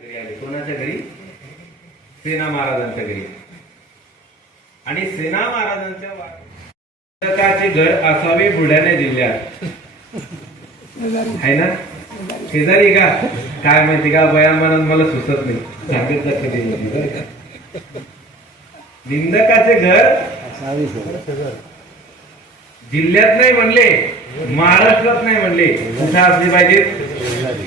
घरी आले. कोणाच्या घरी? सेना महाराजांच्या घरी. आणि सेना महाराजांच्या वाटकाचे घर असावे बुलढाणा जिल्ह्यात. आहे ना? शेजारी का? काय माहिती का? वयामानात मला सुचत नाही. सांगितलं कधी नाही, बरं का? निंदकाचे घर जिल्ह्यात नाही म्हणले महाराष्ट्रात नाही म्हणले. कुठं असली पाहिजे?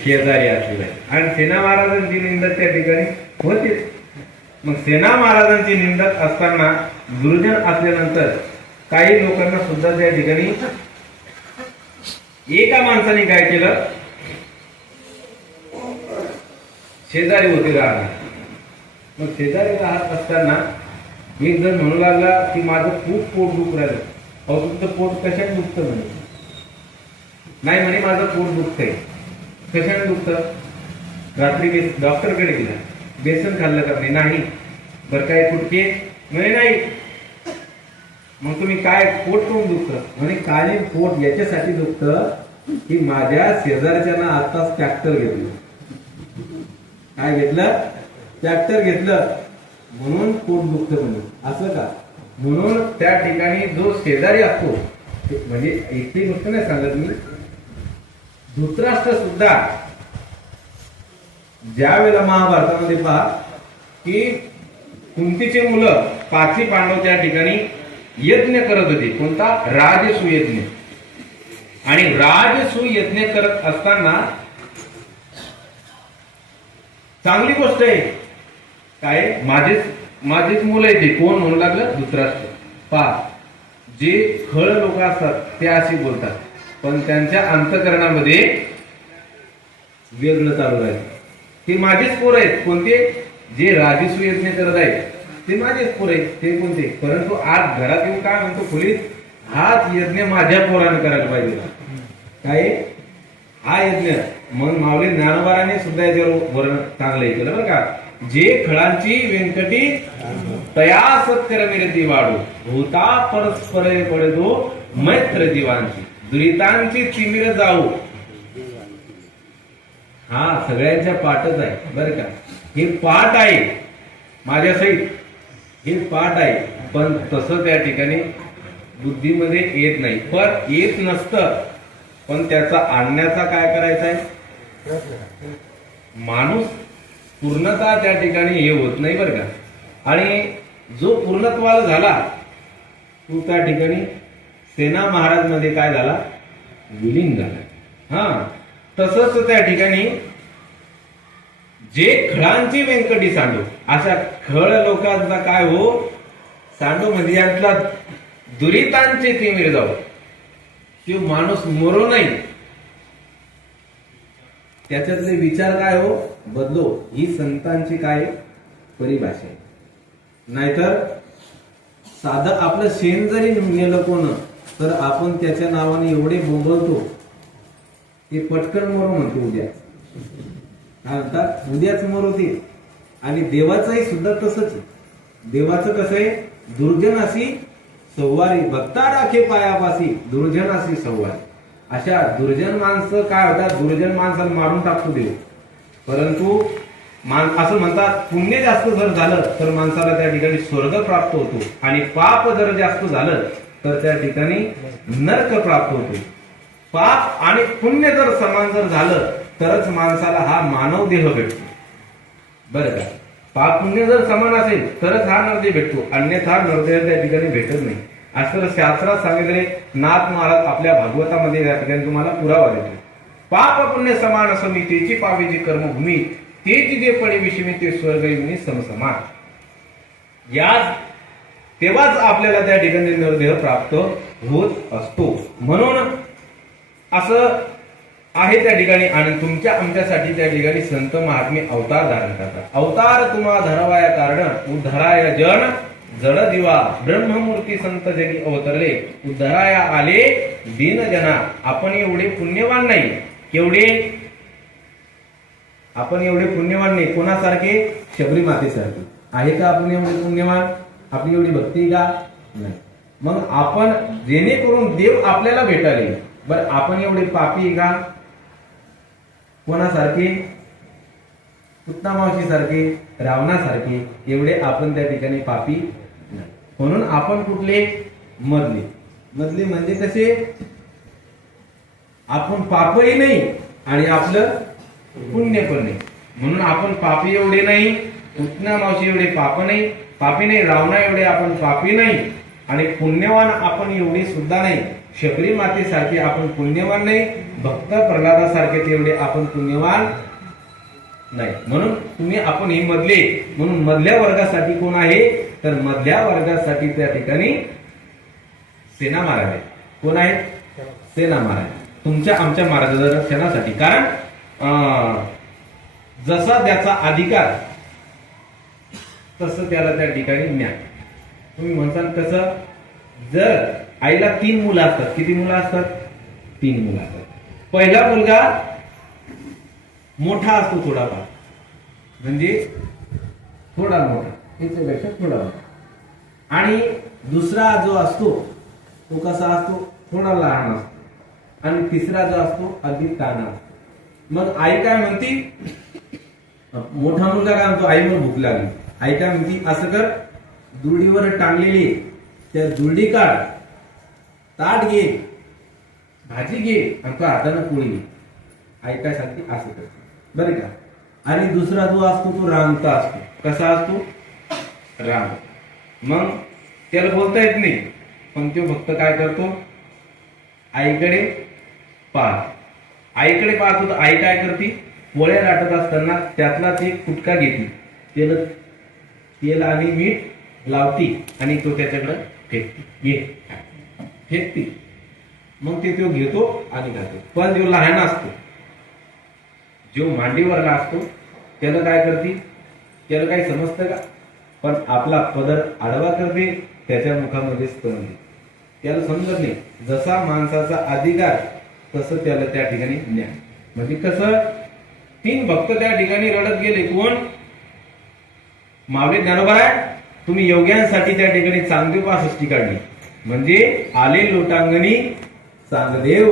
शेजारी असलेला आहे आणि सेना महाराजांची निंदक त्या ठिकाणी होते मग सेना महाराजांची निंदक असताना गुरुजन असल्यानंतर काही लोकांना सुद्धा त्या ठिकाणी एका माणसाने काय केलं? शेजारी होते राहणार मग शेजारी राहत असताना एक जण म्हणू लागला की माझं खूप पोट दुख राहिलं. अहो तुमचं पोट कशात दुखतं म्हणे? नाही म्हणे माझं पोट दुखतंय. कशाने दुखतं? रात्री बेस डॉक्टरकडे गेला. बेसन खाल्लं का? म्हणे नाही. बरं काय फुटके म्हणे नाही. मग तुम्ही काय पोट कोण दुखतं? म्हणे काय पोट याच्यासाठी दुखतं की माझ्या शेजारच्यानं आताच ट्रॅक्टर घेतलं. काय घेतलं? ट्रॅक्टर घेतलं. म्हणून पोट दुखतं म्हणून असं का? म्हणून त्या ठिकाणी जो शेजारी असतो ते- म्हणजे एकटी गोष्ट नाही सांगत मी. धृतराष्ट्र सुद्धा ज्या वेळेला महाभारतामध्ये पहा की कुंतीचे मुलं पाचही पांडव त्या ठिकाणी यज्ञ करत होते. कोणता? राजसुयज्ञ. आणि राजसुयज्ञ करत असताना चांगली गोष्ट आहे. काय? माझेच माझेच मुलं आहे ते. कोण म्हणू लागलं? धृतराष्ट्र. पा जे खळ लोक असतात ते अशी बोलतात. पण त्यांच्या अंतकरणामध्ये वेगळं चालू आहे ते माझेच पोर आहेत. कोणते? जे राजस्व यज्ञ करत आहेत. ते माझेच पोर आहेत. ते कोणते? परंतु आज घरात येऊन काय म्हणतो खोलीत हाच यज्ञ माझ्या पोराने करायला पाहिजे काय? हा यज्ञ. मग माऊली ज्ञानवाराने सुद्धा याच्यावर वर्णन चांगलं आहे केलं बरं का? जे फळांची व्यंकटी तया सत्कर वाढू भूता परस्पर पडतो मैत्र जीवांची. द्वितांची तिमिर जाऊ. हा सगळ्यांच्या पाठच आहे. बरं का? हे पाठ आहे. माझ्या सहित हे पाठ आहे. पण तसं त्या ठिकाणी बुद्धीमध्ये येत नाही. पण येत नसतं. पण त्याचा आणण्याचा काय करायचा आहे? माणूस पूर्णता त्या ठिकाणी हे होत नाही बरं का? आणि जो पूर्णत्वाला झाला तो त्या ठिकाणी सेना महाराजमध्ये काय झाला? विलीन झाला. हा तसंच त्या ठिकाणी जे खळांची व्यंकटी सांडू अशा खळ लोकांचा काय हो? सांडू म्हणजे यातला दुरितांचे तिमिर जाऊ तो माणूस मरो नाही त्याच्यातले विचार काय हो? बदलो. ही संतांची काय परिभाषा आहे. नाहीतर साधं आपलं शेण जरी नेलं कोण तर आपण त्याच्या नावाने एवढे बोंबलतो ते पटकन मरू म्हणतो उद्या. काय म्हणतात? उद्याच मरो ते. आणि देवाचंही सुद्धा तसंच आहे. देवाचं कसं आहे? दुर्जनाशी सव्वारी भक्ता राखे पायापासी दुर्जनाशी सव्वारी अशा दुर्जन माणसं काय होतात? दुर्जन माणसाला मारून टाकतो देव परंतु मान असं म्हणतात पुण्य जास्त जर झालं तर माणसाला त्या ठिकाणी स्वर्ग प्राप्त होतो. आणि पाप जर जास्त झालं तर त्या ठिकाणी नर्क प्राप्त होतो. पाप आणि पुण्य जर समान जर झालं तरच माणसाला हा मानव देह भेटतो. बरं का? पाप पुण्य जर समान असेल तरच हा नरदेह भेटतो. अन्यथा नरदेह त्या ठिकाणी भेटत नाही. असं शास्त्रात सांगितले नाथ महाराज आपल्या भागवतामध्ये या ठिकाणी तुम्हाला पुरावा देतो. पाप पुण्य समान समितीची पावेची कर्मभूमी तेची जे पडे विषमी ते स्वर्ग समसमान. याच तेव्हाच आपल्याला त्या ठिकाणी नरदेह प्राप्त होत असतो. म्हणून असं आहे त्या ठिकाणी आणि तुमच्या आमच्यासाठी त्या ठिकाणी संत महात्मे अवतार धारण करतात. अवतार तुम्हा धरावाया कारण उद्धराय जन जड दिवा. ब्रह्ममूर्ती संत जरी अवतरले उद्धराया आले दिन जना. आपण एवढे पुण्यवान नाही. केवढे? आपण एवढे पुण्यवान नाही. कोणासारखे? शबरी मातेसारखे. आहे का आपण एवढे पुण्यवान? आपली एवढी भक्ती का? नाही. मग आपण जेणेकरून देव आपल्याला भेटायला बर आपण एवढे पापी का? कोणासारखे? मावशी सारखे रावणासारखे एवढे आपण त्या ठिकाणी पापी नाही. म्हणून आपण कुठले? मधले. मधले म्हणजे कसे? आपण पापही नाही आणि आपलं पुण्य पण नाही. म्हणून आपण पापी एवढे नाही पुतना मावशी एवढे पाप नाही पापी नाही रावणा एवढे आपण पापी नाही आणि पुण्यवान आपण एवढी सुद्धा नाही. शबरी मातेसारखे आपण पुण्यवान नाही भक्त प्रल्हादासारखे तेवढे आपण पुण्यवान नाही. म्हणून तुम्ही आपण हे मधले म्हणून मधल्या वर्गासाठी कोण आहे? तर मधल्या वर्गासाठी त्या ठिकाणी सेना महाराज आहे कोण आहे सेना महाराज. तुमच्या आमच्या मार्गदर्शनासाठी. कारण अं, जसा त्याचा अधिकार तसं त्याला त्या ठिकाणी ज्ञान तुम्ही म्हणताल तसं जर आईला तीन मुलं असतात किती मुलं असतात? तीन मुलं असतात. पहिला मुलगा मोठा असतो थोडाफार. म्हणजे थोडा मोठा. याच्यापेक्षा थोडा मोठा. आणि दुसरा जो असतो तो कसा असतो? थोडा लहान असतो. आणि तिसरा जो असतो अगदी ताना असतो. मग आई काय म्हणती? मोठा मुलगा काय म्हणतो? आई भूक लागली. ऐका मी म्हणती असं कर. दुर्डीवर टांगलेली त्या दुर्डी काढ. ताट घे. भाजी घे. आणि तो हातानं पोळी घे. ऐका सांगते असं कर. बरं का? आणि दुसरा जो असतो तो रामता असतो. कसा असतो? राम मग त्याला बोलता येत नाही. पण तो फक्त काय करतो? आईकडे पाहत. आईकडे पाहतो तर आई काय करते? पोळ्या लाटत असताना त्यातलाच एक कुटका घेते. त्याला तेल आणि मीठ लावती आणि तो त्याच्याकडं फेकती. घे फेकती. मग ते तो घेतो आणि खातो. पण जो लहान असतो जो मांडीवरला असतो त्याला काय करते? त्याला काही समजतं का? पण आपला पदर आडवा करते त्याच्या मुखामध्ये स्तन त्याला समजत नाही. जसा माणसाचा अधिकार तसं त्याला त्या ठिकाणी ज्ञान. म्हणजे कसं? तीन भक्त त्या ठिकाणी रडत गेले. कोण? मावळे ज्ञानोबराय तुम्ही योग्यांसाठी त्या ठिकाणी चांगदेव पासष्टी काढली. म्हणजे आले लोटांगणी चांगदेव.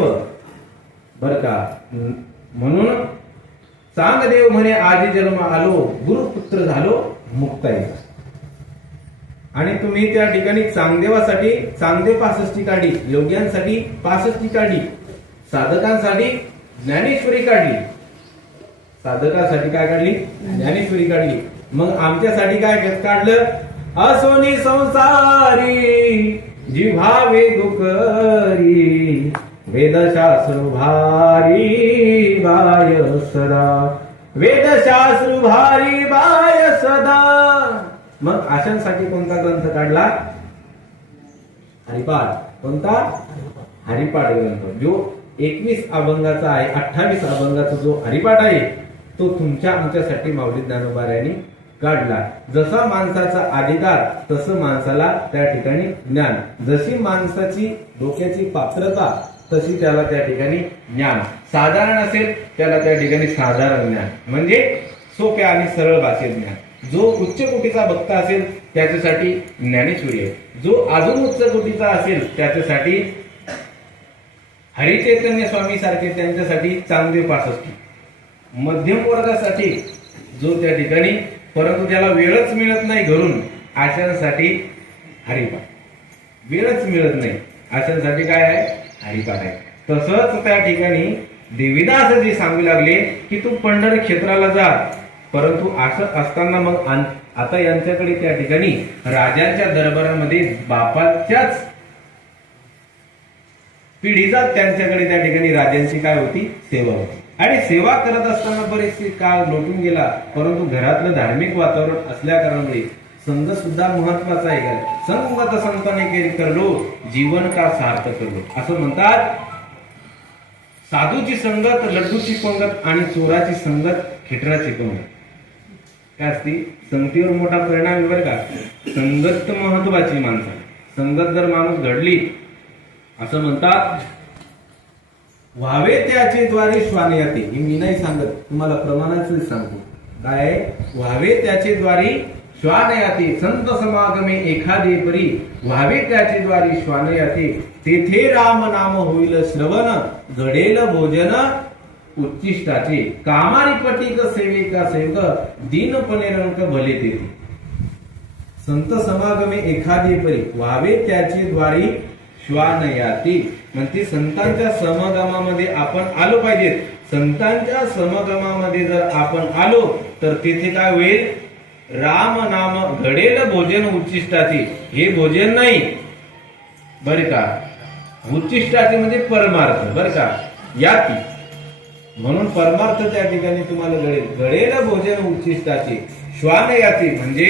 बर का? म्हणून चांगदेव म्हणे आजी जन्म आलो गुरुपुत्र झालो मुक्ताई आणि तुम्ही त्या ठिकाणी चांगदेवासाठी चांगदेव पासष्टी काढली योग्यांसाठी पासष्टी काढली साधकांसाठी ज्ञानेश्वरी काढली. साधकासाठी काय काढली? ज्ञानेश्वरी काढली. मग आमच्यासाठी काय काढलं? असोनी संसारी जिव्हावे दुकरी वेदशास्त्र भारी बाय सदा. वेदशास्त्र भारी बाय सदा. मग आशांसाठी कोणता ग्रंथ काढला? हरिपाठ कोणता? हरिपाठ ग्रंथ. जो एकवीस अभंगाचा आहे अठ्ठावीस अभंगाचा जो हरिपाठ आहे तो तुमच्या आमच्यासाठी माऊली ज्ञानोबा काढला. जसा माणसाचा अधिकार तसं माणसाला त्या ठिकाणी ज्ञान. जशी माणसाची डोक्याची पात्रता तशी त्याला त्या ठिकाणी ज्ञान. साधारण असेल त्याला त्या ठिकाणी साधारण ज्ञान. म्हणजे सोप्या आणि सरळ भाषेत ज्ञान. जो उच्च कोटीचा भक्त असेल त्याच्यासाठी ज्ञानेश्वरी आहे. जो अजून उच्च कोटीचा असेल त्याच्यासाठी हरिचैतन्य स्वामी सारखे त्यांच्यासाठी चांगदेव पासष्टी मध्यम वर्गासाठी जो त्या ठिकाणी परंतु त्याला वेळच मिळत नाही घरून आशांसाठी हरिपाठ. वेळच मिळत नाही आशांसाठी काय आहे? हरिपाठ आहे. तसंच त्या ठिकाणी देवीदास जे सांगू लागले की तू पंढर क्षेत्राला जा. परंतु असं असताना मग आता यांच्याकडे त्या ठिकाणी राजांच्या दरबारामध्ये बापाच्याच पिढीचा त्यांच्याकडे त्या ठिकाणी राजांची काय होती? सेवा होती. आणि सेवा करत असताना बरेचसे काळ लोटून गेला परंतु घरातलं धार्मिक वातावरण असल्या कारणामुळे संघ सुद्धा महत्त्वाचा आहे का? संगत संताने करलो जीवन का सार्थ करलो? असं म्हणतात साधूची संगत लड्डूची पंगत आणि चोराची संगत खेटराची पंगत. काय असती? संगतीवर मोठा परिणाम आहे बरं का? संगत महत्वाची माणसं. संगत जर माणूस घडली असं म्हणतात व्हावे त्याचे द्वारे श्वान हे मी नाही सांगत. तुम्हाला प्रमाणाच सांगतो. काय? व्हावे त्याचे द्वारे श्वान याते. संत समागमे एखादे परी व्हावे त्याचे द्वारे श्वान याते. तेथे राम नाम होईल श्रवण घडेल भोजन उच्चिष्टाचे. कामारी पटिक सेवे सेवक दीनपणे रंक भले तेथे संत समागमे एखादी परी व्हावे त्याचे द्वारी श्वान याती म्हणते संतांच्या समगमामध्ये आपण आलो पाहिजे संतांच्या समगमामध्ये जर आपण आलो तर तिथे काय होईल? राम नाम घडेल भोजन उच्चिष्टाची हे भोजन नाही. बरे का? उच्चिष्टाची म्हणजे परमार्थ. बर का? याती. म्हणून परमार्थ त्या ठिकाणी तुम्हाला घडेल. घडेल भोजन उच्चिष्टाचे श्वान याती म्हणजे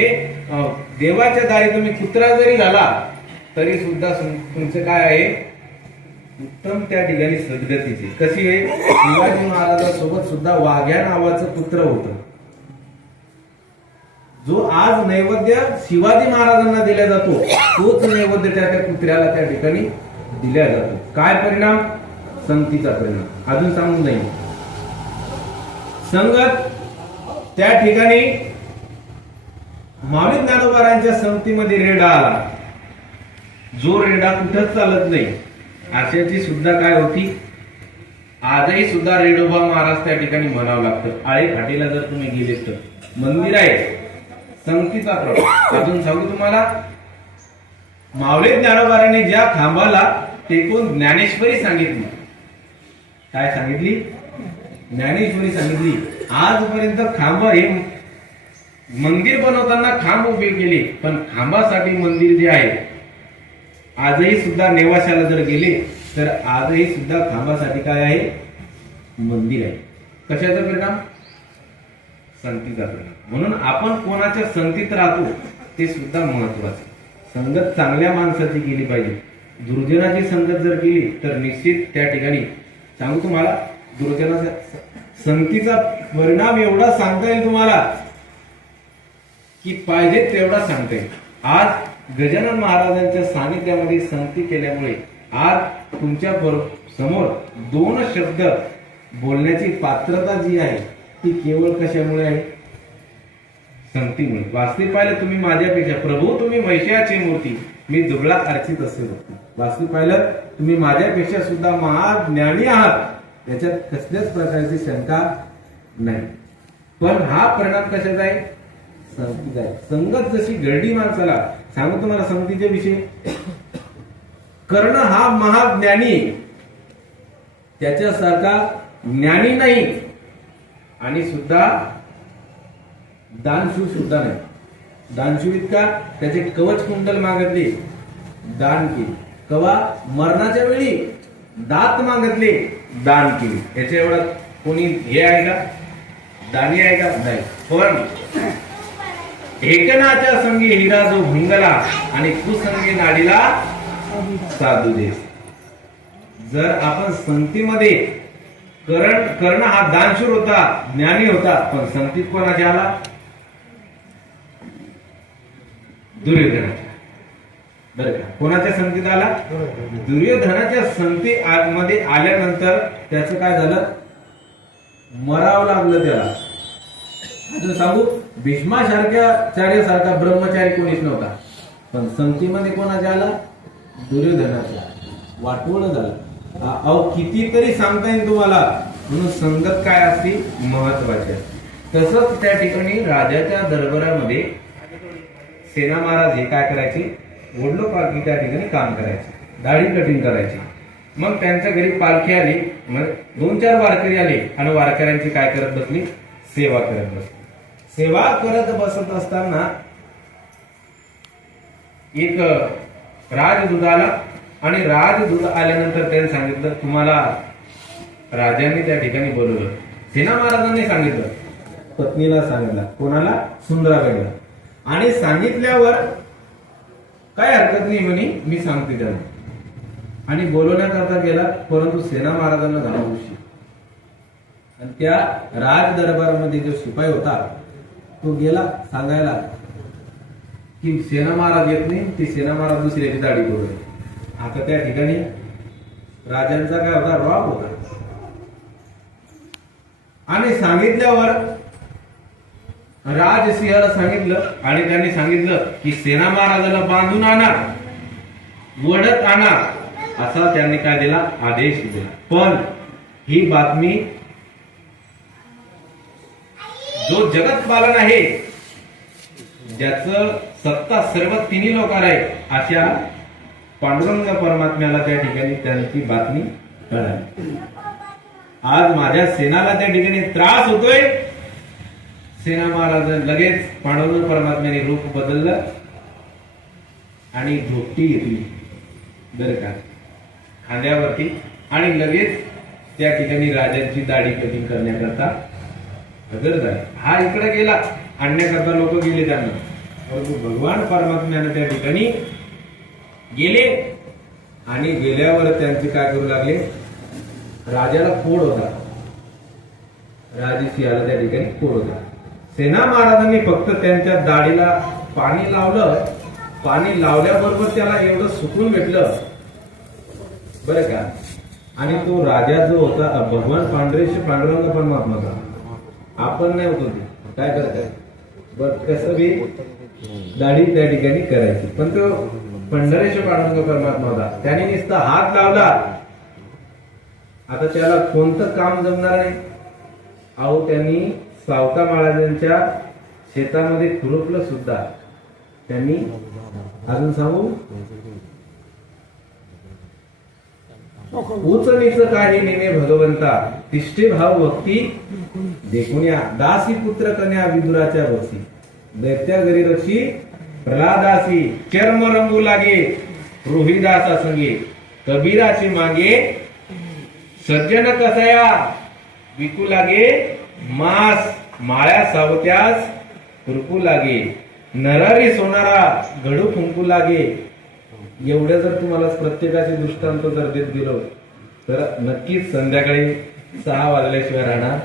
देवाच्या दारी तुम्ही कुत्रा जरी झाला तरी सुद्धा तुमचं काय आहे? उत्तम त्या ठिकाणी सद्गतीचे. कशी आहे? शिवाजी महाराजांसोबत सुद्धा वाघ्या नावाचं पुत्र होतं. जो आज नैवेद्य शिवाजी महाराजांना दिला जातो तोच नैवेद्य त्या त्या कुत्र्याला त्या ठिकाणी दिला जातो. काय परिणाम? संगतीचा परिणाम. अजून सांगून नाही. संगत त्या ठिकाणी माऊली ज्ञानोबारांच्या संगतीमध्ये रेडा आला. जो रेडा कुठंच चालत नाही. अशाची सुद्धा काय होती? आजही सुद्धा रेडोबा महाराज त्या ठिकाणी म्हणावं लागतं. आळे घाटीला जर तुम्ही गेले तर. मंदिर आहे. संगतीचा प्रभाव अजून सांगू तुम्हाला? मावळे ज्ञानोबाराने ज्या खांबाला टेकून ज्ञानेश्वरी सांगितली. काय सांगितली? ज्ञानेश्वरी सांगितली. आजपर्यंत खांब हे मंदिर बनवताना खांब उभे केले. पण खांबासाठी मंदिर जे आहे आजही सुद्धा नेवाशाला जर गेले तर आजही सुद्धा खांबासाठी काय आहे? मंदिर आहे. कशाचा परिणाम? संगतीचा परिणाम. म्हणून आपण कोणाच्या संगतीत राहतो ते सुद्धा महत्त्वाचे. संगत चांगल्या माणसाची केली पाहिजे. दुर्जनाची संगत जर केली तर निश्चित त्या ठिकाणी सांगू तुम्हाला दुर्जनाचा संगतीचा परिणाम एवढा सांगता येईल तुम्हाला की पाहिजे तेवढा सांगता येईल. आज गजानन महाराजांच्या सानिध्यामध्ये संगती केल्यामुळे आज तुमच्यासमोर दोन शब्द बोलण्याची पात्रता जी आहे ती केवळ कशामुळे आहे? संगतीमुळे. वास्तविक पाहिलं तुम्ही माझ्यापेक्षा. प्रभू तुम्ही मैशाची मूर्ती. मी दुबळा अर्चित असे बघतो. वास्तविक पाहिलं तुम्ही माझ्यापेक्षा सुद्धा महाज्ञानी आहात. याच्यात कसल्याच प्रकारची शंका नाही. पण हा परिणाम कशाचा आहे? संगतीचा आहे. संगत जशी गर्डी माणसाला सांगू तुम्हाला संगतीच्या विषयी. कर्ण हा महाज्ञानी. आहे. त्याच्यासारखा ज्ञानी नाही. आणि सुद्धा दानशूर सुद्धा नाही. दानशूर इतका त्याचे कवच कुंडल मागितले. दान केले. कवा? मरणाच्या वेळी दात मागितले. दान केले. याच्या एवढा कोणी हे आहे का? दानी आहे का? नाही. पण एकनाच्या संगी हिरा जो भिंगला आणि कुसंगी नाडीला साधू देस जर आपण संगतीमध्ये करण कर्ण हा दानशूर होता ज्ञानी होता पण संगतीत कोणाच्या आला? दुर्योधनाच्या. बर का? कोणाच्या संगतीत आला? दुर्योधनाच्या संगती मध्ये आल्यानंतर त्याच काय झालं? मरावं लागलं त्याला. अजून सांगू? भीष्मासारख्या चार्यासारखा ब्रह्मचारी कोणीच नव्हता. पण संगतीमध्ये कोणाचा आला? दुर्योधनाचा वाटवळ झालं. अहो कितीतरी सांगता येईल तुम्हाला. म्हणून संगत काय असते? महत्वाची असते. तसंच त्या ठिकाणी राजाच्या दरबारामध्ये सेना महाराज हे काय करायचे? ओढलो पालखी त्या ठिकाणी काम करायचे. दाढी कटिंग करायची. मग त्यांच्या घरी पालखी आली. मग दोन चार वारकरी आले आणि वारकऱ्यांची काय करत बसली? सेवा करत बसली. सेवा करत बसत असताना एक राजदूत आला आणि राजदूत आल्यानंतर त्यांनी सांगितलं तुम्हाला राजांनी त्या ठिकाणी बोलवलं. सेना महाराजांनी सांगितलं पत्नीला सांगितलं कोणाला? सुंदराबाईला. आणि सांगितल्यावर काय हरकत नाही म्हणे मी सांगते त्यांना आणि बोलवण्याकरता गेला परंतु सेना महाराजांना झाला उशीर. आणि त्या राज दरबारामध्ये जो शिपाई होता तो गेला सांगायला की सेना महाराज येत नाही ते सेना महाराज दुसऱ्याची दाढी करू आता त्या ठिकाणी राजांचा काय होता? रॉब होता. आणि सांगितल्यावर राजसिंहाला सांगितलं आणि त्यांनी सांगितलं की सेना महाराजाला बांधून आणा वडत आणा असा त्यांनी काय दिला? आदेश दिला. पण ही बातमी जो जगत पालन आहे ज्याचं सत्ता सर्व तिन्ही लोकांना आहे अशा पांडुरंग परमात्म्याला त्या ठिकाणी त्यांची बातमी कळाली. आज माझ्या सेनाला त्या ठिकाणी त्रास होतोय. सेना महाराज लगेच पांडुरंग परमात्म्याने रूप बदललं आणि धोपटी घेतली. बरं का? खांद्यावरती आणि लगेच त्या ठिकाणी राजांची दाढी कटिंग करण्याकरता हजर झाले हा इकडे गेला आणण्याकरता लोक गेले त्यांना परंतु भगवान परमात्म्यानं त्या ठिकाणी गेले आणि गेल्यावर त्यांचे काय करू लागले? राजाला फोड होता. राजसिंहाला त्या ठिकाणी फोड होता. सेना महाराजांनी फक्त त्यांच्या दाढीला पाणी लावलं. पाणी लावल्याबरोबर त्याला एवढं सुकून भेटलं. बरं का? आणि तो राजा जो होता भगवान पांढरेश पांडुरंग परमात्माचा आपण नाही होतो ते काय करताय? बर कसं बी दाढी त्या ठिकाणी करायची. पण तो पंढरेश्वर पांडुरंग परमात्मा होता. त्याने नुसता हात लावला. आता त्याला कोणतं काम जमणार नाही? अहो त्यांनी सावता महाराजांच्या शेतामध्ये खुरपलं सुद्धा. त्यांनी अजून सांगू? उच नीच काही नेमे भगवंता? तिष्ठे भाव भक्ती देखुन्या दासी पुत्र कन्या विदुराच्या बसी दैत्या घरी रक्षी प्रल्हादासी चर्म रंगू लागे रोहिदासा संगे. कबीराची मागे सज्जन कसया विकू लागे मास माळ्या सावत्यास हुरकू लागे. नरारी सोनारा घडू फुंकू लागे. एवढ्या जर तुम्हाला प्रत्येकाचे दृष्टांत जर देत गेलो तर नक्कीच संध्याकाळी सहा वाजल्याशिवाय राहणार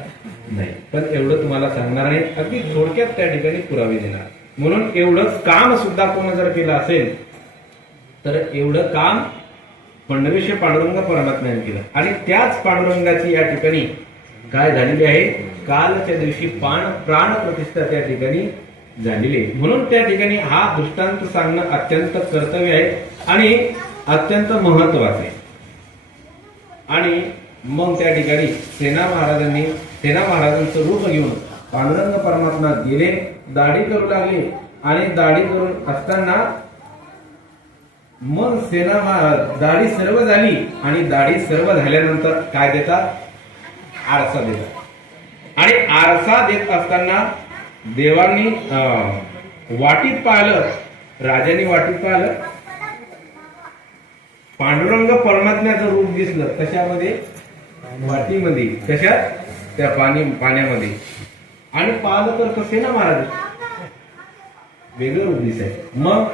नाही. पण एवढं तुम्हाला सांगणार नाही अगदी थोडक्यात त्या ठिकाणी पुरावे देणार. म्हणून एवढंच काम सुद्धा कोण जर केलं असेल तर एवढं काम पंढरीशे पांडुरंग परमात्म्याने केलं. आणि त्याच पांडुरंगाची या ठिकाणी काय झालेली आहे? कालच्या दिवशी पाण प्राण प्रतिष्ठा त्या ठिकाणी झालेली आहे. म्हणून त्या ठिकाणी हा दृष्टांत सांगणं अत्यंत कर्तव्य आहे. आणि अत्यंत महत्त्वाचे. आणि मग त्या ठिकाणी सेना महाराजांनी सेना महाराजांचं रूप घेऊन पांडुरंग परमात्मा गेले दाढी करू लागले आणि दाढी करून असताना मग सेना महाराज दाढी सर्व झाली आणि दाढी सर्व झाल्यानंतर काय देतात? आरसा देतात. आणि आरसा देत असताना देवांनी अं, वाटीत पाहिलं राजांनी वाटीत पाहिलं पांडुरंग परमात्म्याचं रूप दिसलं कशामध्ये? वाटीमध्ये कशात? त्या पाणी पाण्यामध्ये. आणि पाहिलं तर कसे ना महाराज? वेगळं रूप दिसायचं मग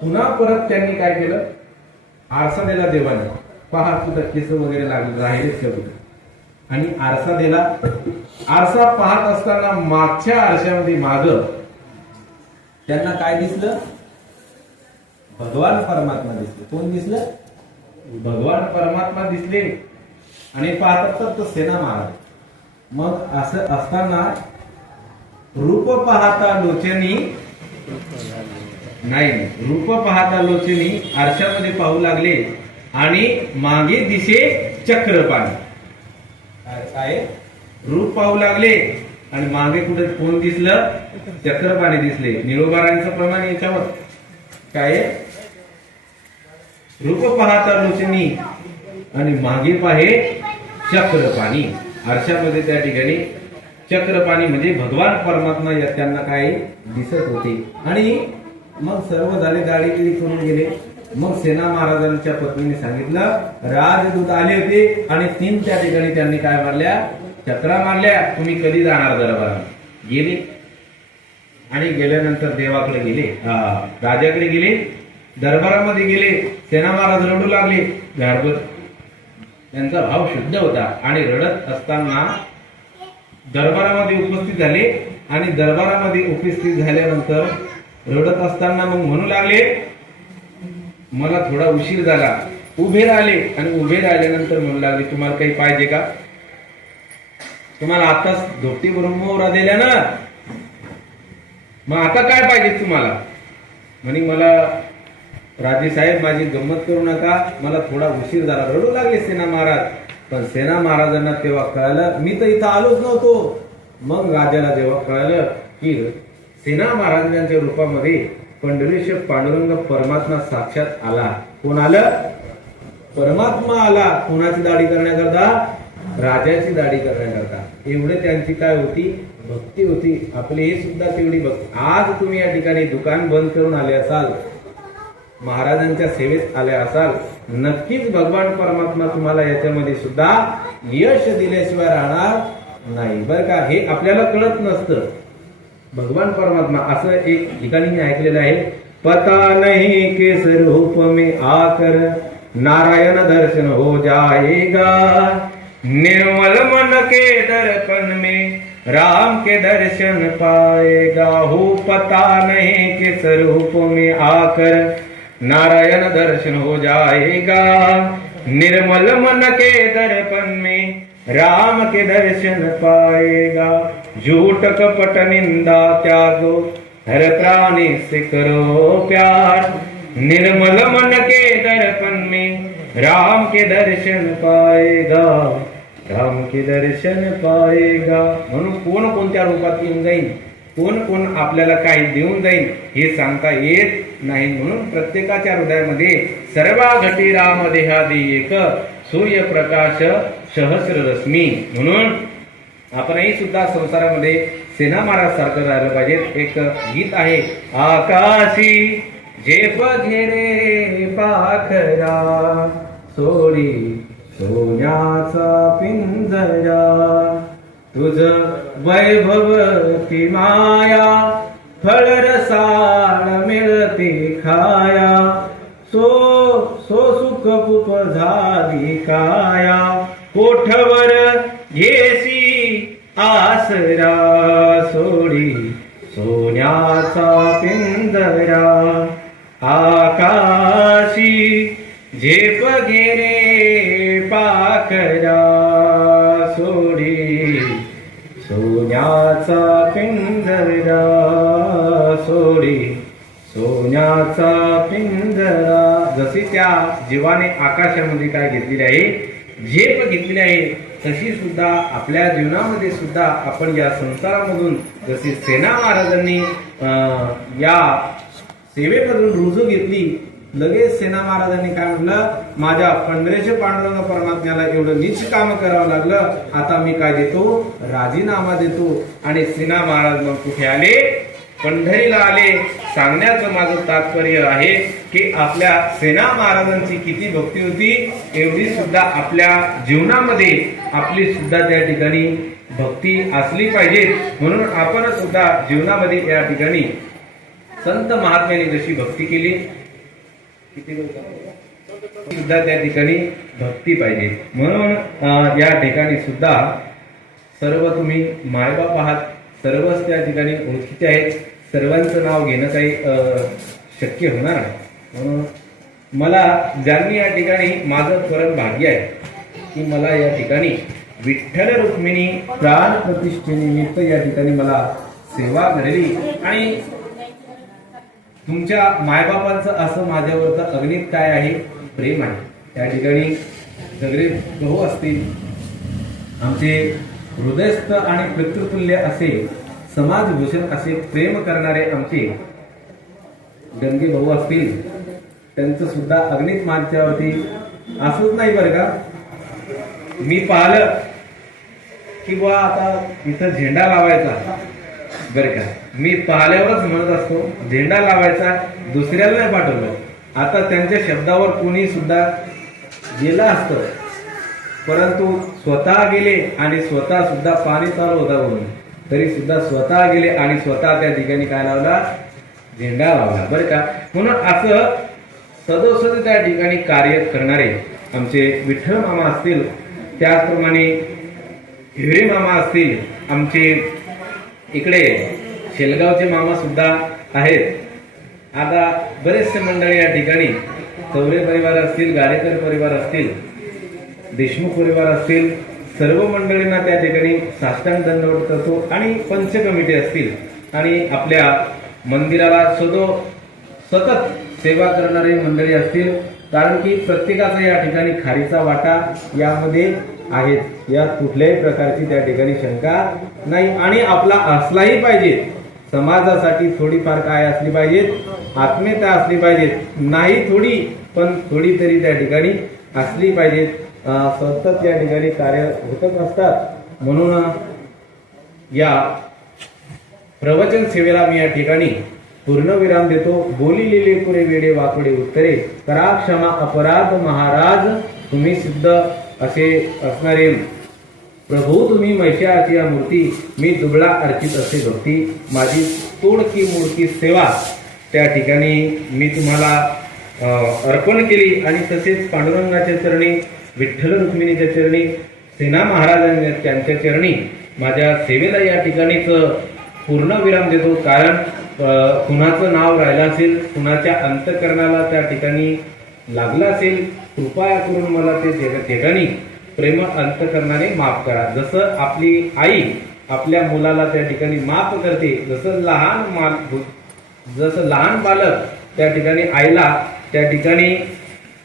पुन्हा परत त्यांनी काय केलं? आरसा दिला देवाने. पहा तुझं केस वगैरे लागले राहिलेच का कुठे आणि आरसा दिला. आरसा पाहत असताना मागच्या आरशामध्ये माग त्यांना काय दिसलं? भगवान परमात्मा दिसले. कोण दिसलं? भगवान परमात्मा दिसले. आणि पाहतात तर सेना महाराज. मग असं असताना रूप पाहता लोचनी नाही रूप पाहता लोचनी आरशामध्ये पाहू लागले आणि मागे दिसे चक्रपाणी. काय- काय? रूप पाहू लागले आणि मागे कुठे कोण दिसलं? चक्रपाणी दिसले. निळोबारांचं प्रमाण याच्यावर. काय? आहे? रूप पाहता लोचनी आणि मागे पाहे चक्रपाणी. आरशामध्ये त्या ठिकाणी चक्रपाणी म्हणजे भगवान परमात्मा या त्यांना काय दिसत होते. आणि मग सर्व झाले दाढी करून गेले. मग सेना महाराजांच्या पत्नीने सांगितलं राजदूत आले होते आणि तीन त्या ठिकाणी त्यांनी काय मारल्या? चक्रा मारल्या. तुम्ही कधी जाणार दरबारात? गेले. आणि गेल्यानंतर देवाकडे गेले. राजाकडे गेले. दरबारामध्ये गेले सेना महाराज रडू लागले. गारबत त्यांचा भाव शुद्ध होता आणि रडत असताना दरबारामध्ये उपस्थित झाले आणि दरबारामध्ये उपस्थित झाल्यानंतर रडत असताना मग म्हणू लागले मला थोडा उशीर झाला. उभे राहिले आणि उभे राहिल्यानंतर म्हणू लागले तुम्हाला काही पाहिजे का? तुम्हाला आताच धोपटी भरून दिल्या ना. मग आता काय पाहिजे तुम्हाला? म्हणे मला राजे साहेब माझी गंमत करू नका. मला थोडा उशीर झाला. रडू लागले सेना महाराज. पण सेना महाराजांना तेव्हा कळालं मी तर इथं आलोच नव्हतो. मग राजाला जेव्हा कळालं की सेना महाराजांच्या रूपामध्ये पंढरीश पांडुरंग परमात्मा साक्षात आला. कोण आलं? परमात्मा आला. कोणाची दाढी करण्याकरता? राजाची दाढी करण्याकरता. एवढे त्यांची काय होती? भक्ती होती. आपली हे सुद्धा तेवढी भक्ती. आज तुम्ही या ठिकाणी दुकान बंद करून आले असाल. महाराजांच्या सेवेत आले असाल नक्कीच भगवान परमात्मा तुम्हाला याच्यामध्ये सुद्धा यश दिल्याशिवाय राहणार नाही. बरं का? हे आपल्याला कळत नसतं. भगवान परमात्मा असं एक ठिकाणी मी ऐकलेलं आहे पता नहीं किस रूप में आकर नारायण दर्शन हो जाएगा। निर्मल मन के दर्पण में राम के दर्शन पाएगा हो। पता नहीं किस रूप में आकर नारायण दर्शन हो जाएगा। निर्मल मन के दर्पण में राम के दर्शन पाएगा। झूठ कपट निंदा त्यागो हर प्राणी से करो प्यार। निर्मल मन के दर्पण में राम के दर्शन पाएगा। राम के दर्शन पाएगा। म्हणून कोण कोणत्या रूपात येऊन जाईल कोण कोण आपल्याला काही देऊन जाईल हे सांगता येत नाही म्हणून प्रत्येकाच्या हृदयामध्ये सर्वा घटी राम देहादी एक सूर्यप्रकाश सहस्र रश्मी म्हणून आपणही सुद्धा संसारामध्ये सेना महाराज सारखं राहिलं पाहिजे. एक गीत आहे आकाशी झेप घेरे पाखरा सोडी सोन्याचा पिंजरा तुझ वैभव ती माया फळ रसाळ मिळते खाया. सो सो सुख पुप झाली काया. कोठवर घेसी आसरा सोडी सोन्याचा पिंजरा. आकाशी झेप घेरे पाखरा सोडी सोन्याचा पिंजरा. सोडी. सोन्याचा पिंजरा. जशी त्या जीवाने आकाशामध्ये काय घेतलेली आहे झेप घेतलेली आहे तशी सुद्धा आपल्या जीवनामध्ये सुद्धा आपण या संसारामधून जशी सेना महाराजांनी या सेवेमधून रुजू घेतली लगेच सेना महाराजांनी काय म्हटलं माझ्या पंढरेश पांडुरंग परमात्म्याला एवढं नीच काम करावं लागलं आता मी काय देतो? राजीनामा देतो. आणि सेना महाराज मग कुठे आले? पंढरीला आले. सांगण्याचं माझं तात्पर्य आहे की आपल्या सेना महाराजांची किती भक्ती होती एवढी सुद्धा आपल्या जीवनामध्ये आपली सुद्धा त्या ठिकाणी भक्ती असली पाहिजे. म्हणून आपण सुद्धा जीवनामध्ये या ठिकाणी संत महात्म्याने जशी भक्ती केली किती सुद्धा त्या ठिकाणी भक्ती पाहिजे. म्हणून या ठिकाणी सुद्धा सर्व तुम्ही मायबाप आहात. सर्वच त्या ठिकाणी ओळखीचे आहेत. सर्वांचं नाव घेणं काही शक्य होणार नाही. म्हणून मला ज्यांनी या ठिकाणी माझं परम भाग्य आहे की मला या ठिकाणी विठ्ठल रुक्मिणी प्राण प्रतिष्ठेनिमित्त या ठिकाणी मला सेवा मिळाली. आणि तुमच्या मायबापांचं असं माझ्यावरचं अग्नित काय आहे? प्रेम आहे. त्या ठिकाणी सगळे भाऊ असतील. आमचे हृदयस्थ आणि पितृतुल्य असे समाजभूषण असे प्रेम करणारे आमचे गंगे भाऊ असतील त्यांचं सुद्धा अग्नित मानच्यावरती असंच नाही बरं का? मी पाहिलं की बा आता इथं झेंडा लावायचा. बरं का? मी पाहिल्यावरच म्हणत असतो झेंडा लावायचा दुसऱ्याला नाही पाठवलं. आता त्यांच्या शब्दावर कोणी सुद्धा गेलं असतं. परंतु स्वतः गेले आणि स्वतः सुद्धा पाणी चालू होता म्हणून. तरी सुद्धा स्वतः गेले आणि स्वतः त्या ठिकाणी काय लावला? झेंडा लावला. बरं का? म्हणून असं सदोसद त्या ठिकाणी कार्य करणारे आमचे विठ्ठल मामा असतील त्याचप्रमाणे हिवरे मामा असतील आमचे इकडे शेलगावचे मामा सुद्धा आहेत. आता बरेचसे मंडळी या ठिकाणी चौरे परिवार असतील गाडेकर परिवार असतील देशमुख परिवार असतील सर्व मंडळींना त्या ठिकाणी साष्टांग दंडवत करतो आणि पंच कमिटी असतील आणि आपल्या मंदिराला सदो सतत सेवा करणारे मंडळी असतील कारण की प्रत्येकाचा या ठिकाणी खारीचा वाटा यामध्ये आहेत. यात कुठल्याही प्रकारची त्या ठिकाणी शंका नाही. आणि आपला असलाही पाहिजे. समाजासाठी थोडीफार काय असली पाहिजेत? आत्मीयता असली पाहिजेत. नाही थोडी पण थोडी तरी त्या ठिकाणी असली पाहिजेत. सतत या ठिकाणी कार्य होतच असतात. म्हणून या प्रवचन सेवेला मी या ठिकाणी पूर्ण विराम देतो. बोली पुरे वेडे वाकडे उत्तरे. करा क्षमा अपराध महाराज तुम्ही सिद्ध असे असणारे प्रभू तुम्ही मैशाची या मूर्ती मी दुबळा अर्चित असे भक्ती. माझी तोडकी मोडकी सेवा. त्या ठिकाणी मी तुम्हाला अर्पण केली आणि तसेच पांडुरंगाच्या चरणी विठ्ठल रुक्मिणीच्या चरणी सेना महाराजांच्या त्यांच्या चरणी माझ्या सेवेला या ठिकाणीच पूर्ण विराम देतो. कारण कुणाचं नाव राहिलं असेल कुणाच्या अंतकरणाला त्या ठिकाणी लागलं असेल कृपया करून मला ते ठिकाणी प्रेम अंतकरणाने माफ करा. जसं आपली आई आपल्या मुलाला त्या ठिकाणी माफ करते जसं लहान माल जसं लहान बालक त्या ठिकाणी आईला त्या ठिकाणी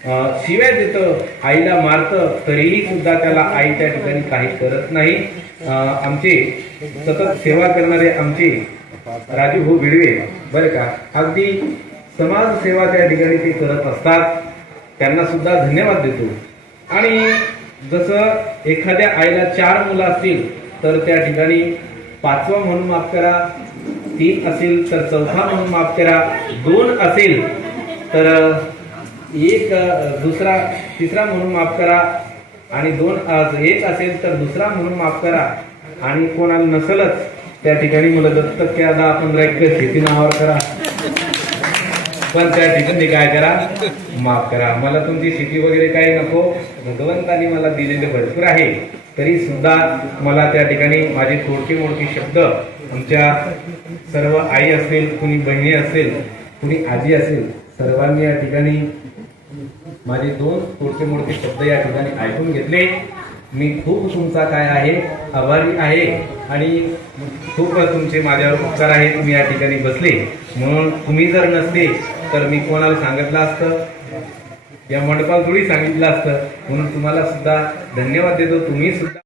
शिव्या देतं आईला मारतं तरीही सुद्धा त्याला आई त्या ठिकाणी काही करत नाही. आमचे सतत सेवा करणारे आमचे राजू भाऊ बिडवे बरं का अगदी समाजसेवा त्या ठिकाणी ते करत असतात. त्यांना सुद्धा धन्यवाद देतो. आणि जसं एखाद्या आईला चार मुलं असतील तर त्या ठिकाणी पाचवा म्हणून माफ करा तीन असेल तर चौथा म्हणून माफ करा दोन असेल तर एक दुसरा तिसरा म्हणून माफ करा आणि दोन एक असेल तर दुसरा म्हणून माफ करा आणि कोणाला नसेलच त्या ठिकाणी मुलं दत्तक त्या दहा पंधरा एकर शेती नावावर करा. पण त्या ठिकाणी काय करा? माफ करा. मला तुमची शेती वगैरे काही नको. भगवंतानी मला दिलेले भरपूर आहे. तरी सुद्धा मला त्या ठिकाणी माझे थोडके मोडके शब्द आमच्या सर्व आई असेल कुणी बहिणी असेल कुणी आजी असेल सर्वांनी या ठिकाणी माझे दोन थोडके मोडके शब्द या ठिकाणी ऐकून घेतले. मी खूप तुमचा काय आहे? आभारी आहे. आणि खूप तुमचे माझ्यावर उपचार आहेत. तुम्ही या ठिकाणी बसले. म्हणून तुम्ही जर नसले तर मी कोणाला सांगितलं असतं? या मंडपाला थोडी सांगितलं असतं. म्हणून तुम्हाला सुद्धा धन्यवाद देतो. तुम्ही सुद्धा